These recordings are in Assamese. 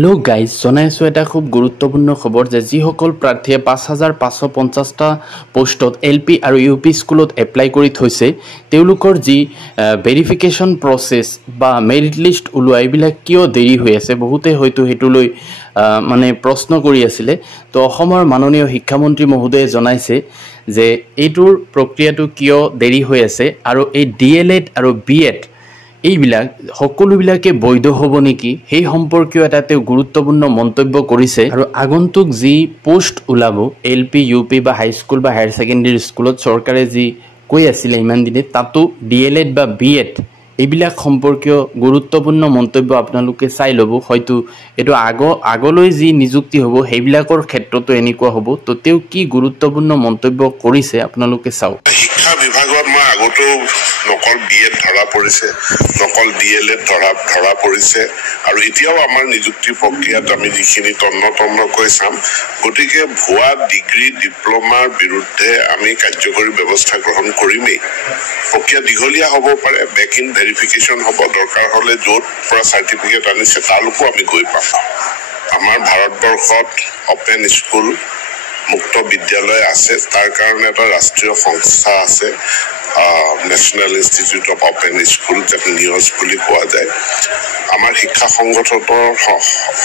হেল্ল' গাইজ, জনাইছোঁ এটা খুব গুৰুত্বপূৰ্ণ খবৰ যে যিসকল প্ৰাৰ্থীয়ে ৫,৫৫০টা পোষ্টত LP আৰু UP স্কুলত এপ্লাই কৰি থৈছে তেওঁলোকৰ যি ভেৰিফিকেশ্যন প্ৰচেছ বা মেৰিট লিষ্ট ওলোৱা এইবিলাক কিয় দেৰি হৈ আছে। বহুতে হয়তো সেইটো লৈ প্ৰশ্ন কৰি আছিলে। তো অসমৰ মাননীয় শিক্ষামন্ত্ৰী মহোদয়ে জনাইছে যে এইটোৰ প্ৰক্ৰিয়াটো কিয় দেৰি হৈ আছে আৰু এই DLED আৰু BEd এইবিলাক সকলোবিলাকে বৈধ হ'ব নেকি সেই সম্পৰ্কীয় এটা তেওঁ গুৰুত্বপূৰ্ণ মন্তব্য কৰিছে। আৰু আগন্তুক যি পোষ্ট ওলাব LP UP বা হাইস্কুল বা হায়াৰ ছেকেণ্ডেৰী স্কুলত চৰকাৰে যি কৈ আছিলে ইমান দিনে তাতো DLED বা BEd এইবিলাক সম্পৰ্কীয় গুৰুত্বপূৰ্ণ মন্তব্য আপোনালোকে চাই ল'ব। হয়তো এইটো আগলৈ যি নিযুক্তি হ'ব সেইবিলাকৰ ক্ষেত্ৰতো এনেকুৱা হ'ব। তো তেওঁ কি গুৰুত্বপূৰ্ণ মন্তব্য কৰিছে আপোনালোকে চাওক। শিক্ষা বিভাগত মই আগতো নকল BEd ধৰা পৰিছে, নকল DLED ধৰা পৰিছে আৰু এতিয়াও আমাৰ নিযুক্তি প্ৰক্ৰিয়াত আমি যিখিনি তন্নকৈ চাম। গতিকে ভুৱা ডিগ্ৰী ডিপ্ল'মাৰ বিৰুদ্ধে আমি কাৰ্যকৰী ব্যৱস্থা গ্ৰহণ কৰিমেই। প্ৰক্ৰিয়া দীঘলীয়া হ'ব পাৰে, বেক ইন ভেৰিফিকেশ্যন হ'ব, দৰকাৰ হ'লে য'ত পৰা চাৰ্টিফিকেট আনিছে তালৈকো আমি গৈ পাম। আমাৰ ভাৰতবৰ্ষত অপেন স্কুল মুক্ত বিদ্যালয় আছে, তাৰ কাৰণে এটা ৰাষ্ট্ৰীয় সংস্থা আছে, national institute of open school, যাক নিয়জ বুলি কোৱা যায়। আমাৰ শিক্ষা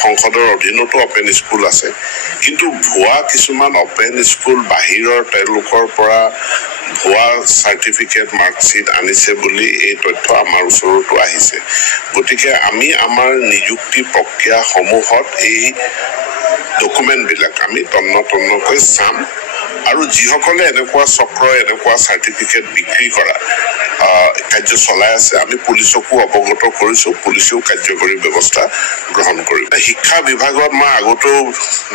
সংসদৰ অধীনতো অপেন স্কুল আছে, কিন্তু ভুৱা কিছুমান অপেন স্কুল বাহিৰৰ তেওঁলোকৰ পৰা ভুৱা চাৰ্টিফিকেট মাৰ্কশ্বিট আনিছে বুলি এই তথ্য আমাৰ ওচৰতো আহিছে। গতিকে আমি আমাৰ নিযুক্তি প্ৰক্ৰিয়াসমূহত এই ডকুমেণ্টবিলাক আমি তন্নকৈ চাম আৰু যিসকলে এনেকুৱা এনেকুৱা চাৰ্টিফিকেট বিক্ৰী কৰা কাৰ্য চলাই আছে আমি পুলিচকো অৱগত কৰিছোঁ, পুলিচেও কাৰ্যকৰী ব্যৱস্থা গ্ৰহণ কৰিব। শিক্ষা বিভাগত মই আগতো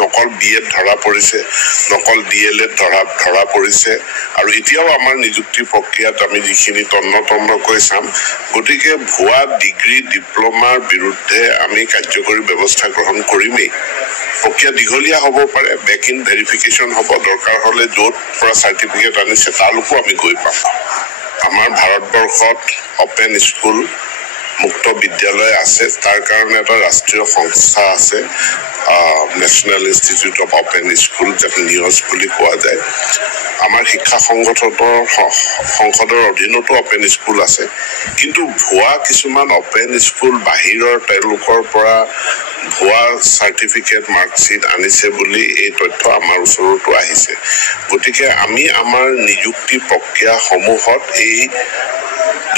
নকল BEd ধৰা পৰিছে, নকল DLED ধৰা পৰিছে আৰু এতিয়াও আমাৰ নিযুক্তি প্ৰক্ৰিয়াত আমি যিখিনি তন্নকৈ চাম। গতিকে ভুৱা ডিগ্ৰী ডিপ্ল'মাৰ বিৰুদ্ধে আমি কাৰ্যকৰী ব্যৱস্থা গ্ৰহণ কৰিমেই। প্ৰক্ৰিয়া দীঘলীয়া হ'ব পাৰে, বেক ইন ভেৰিফিকেশ্যন হ'ব, দৰকাৰ হ'লে য'ত পৰা চাৰ্টিফিকেট আনিছে তালৈকো আমি গৈ পাম। আমাৰ ভাৰতবৰ্ষত অপেন স্কুল মুক্ত বিদ্যালয় আছে, তাৰ কাৰণে এটা ৰাষ্ট্ৰীয় সংস্থা আছে, national institute of open school, যাক নিয়জ বুলি কোৱা যায়। আমাৰ শিক্ষা সংসদৰ অধীনতো অপেন স্কুল আছে, কিন্তু ভুৱা কিছুমান অপেন স্কুল বাহিৰৰ তেওঁলোকৰ পৰা ভুৱা চাৰ্টিফিকেট মাৰ্কশ্বিট আনিছে বুলি এই তথ্য আমাৰ ওচৰতো আহিছে। গতিকে আমি আমাৰ নিযুক্তি প্ৰক্ৰিয়াসমূহত এই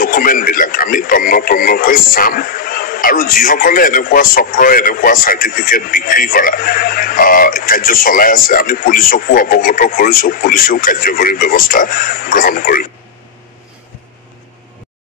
ডকুমেণ্টবিলাক আমি তন্নকৈ চাম আৰু যিসকলে এনেকুৱা এনেকুৱা চাৰ্টিফিকেট বিক্ৰী কৰা কাৰ্য চলাই আছে আমি পুলিচকো অৱগত কৰিছোঁ, পুলিচেও কাৰ্যকৰী ব্যৱস্থা গ্ৰহণ কৰিব।